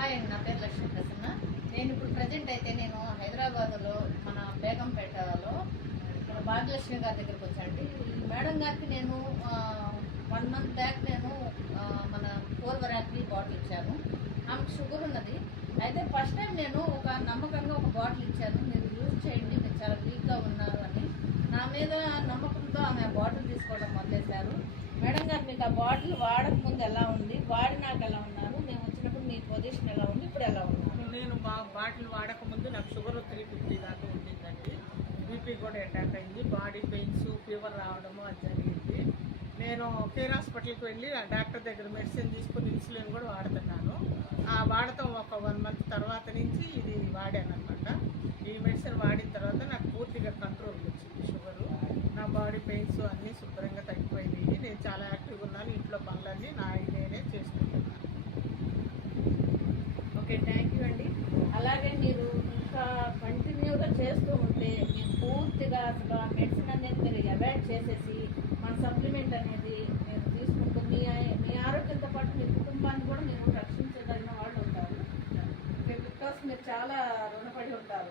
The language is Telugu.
హాయ్ అండి, నా పేరు లక్ష్మీ ప్రసన్న. నేను ఇప్పుడు ప్రజెంట్ అయితే నేను హైదరాబాద్లో మన బేగంపేటలో ఇక్కడ భాగ్యలక్ష్మి గారి దగ్గరికి వచ్చానండి. ఈ మేడం గారికి నేను 1 month బ్యాక్ నేను మన 4 వెరైటీ బాటిల్ ఇచ్చాను. ఆమెకు షుగర్ ఉన్నది. అయితే ఫస్ట్ టైం నేను ఒక నమ్మకంగా ఒక బాటిల్ ఇచ్చాను, మీరు యూజ్ చేయండి, మీరు చాలా వీక్గా ఉన్నారు అని. నా మీద నమ్మకంతో ఆమె బాటిల్ తీసుకోవడం మొదలేశారు. మేడం గారు, మీకు ఆ బాటిల్ వాడక ముందు ఎలా ఉంది, వాడినాక ఎలా ఉన్నారు, మేము వచ్చినప్పుడు మీ పొజిషన్ ఎలా ఉంది, ఇప్పుడు ఎలా ఉన్నారు? నేను బాటిల్ వాడక ముందు నాకు షుగర్ 350 దాకా ఉండిందండి. బీపీ కూడా అటాక్ అయింది, బాడీ పెయిన్స్, ఫీవర్ రావడము అది జరిగింది. నేను కేర్ హాస్పిటల్కి వెళ్ళి ఆ డాక్టర్ దగ్గర మెడిసిన్ తీసుకుని ఇన్సులిన్ కూడా వాడుతున్నాను. ఆ వాడటం ఒక 1 month తర్వాత నుంచి ఇది వాడాను అనమాట. ఈ మెడిసిన్ వాడిన తర్వాత నాకు పూర్తిగా కంట్రోల్ వచ్చింది షుగరు. నా బాడీ పెయిన్స్ అన్నీ శుభ్రంగా తగ్గిపోయినాయి. నేను చాలా యాక్టివ్గా ఉన్నాను. ఇంట్లో పనులన్నీ నేనే చేసుకుంటున్నాను. ఓకే, థ్యాంక్ యూ అండి. అలాగే మీరు ఇంకా కంటిన్యూగా చేస్తూ ఉంటే మీరు పూర్తిగా అసలు ఆ మెడిసిన్ అనేది మీరు అవాయిడ్ చేసేసి మన సప్లిమెంట్ అనేది మీరు తీసుకుంటూ మీ ఆరోగ్యంతో పాటు మీ కుటుంబాన్ని కూడా మీరు రక్షించగలిగిన వాళ్ళు ఉంటారు. బికాస్ మీరు చాలా రుణపడి ఉంటారు.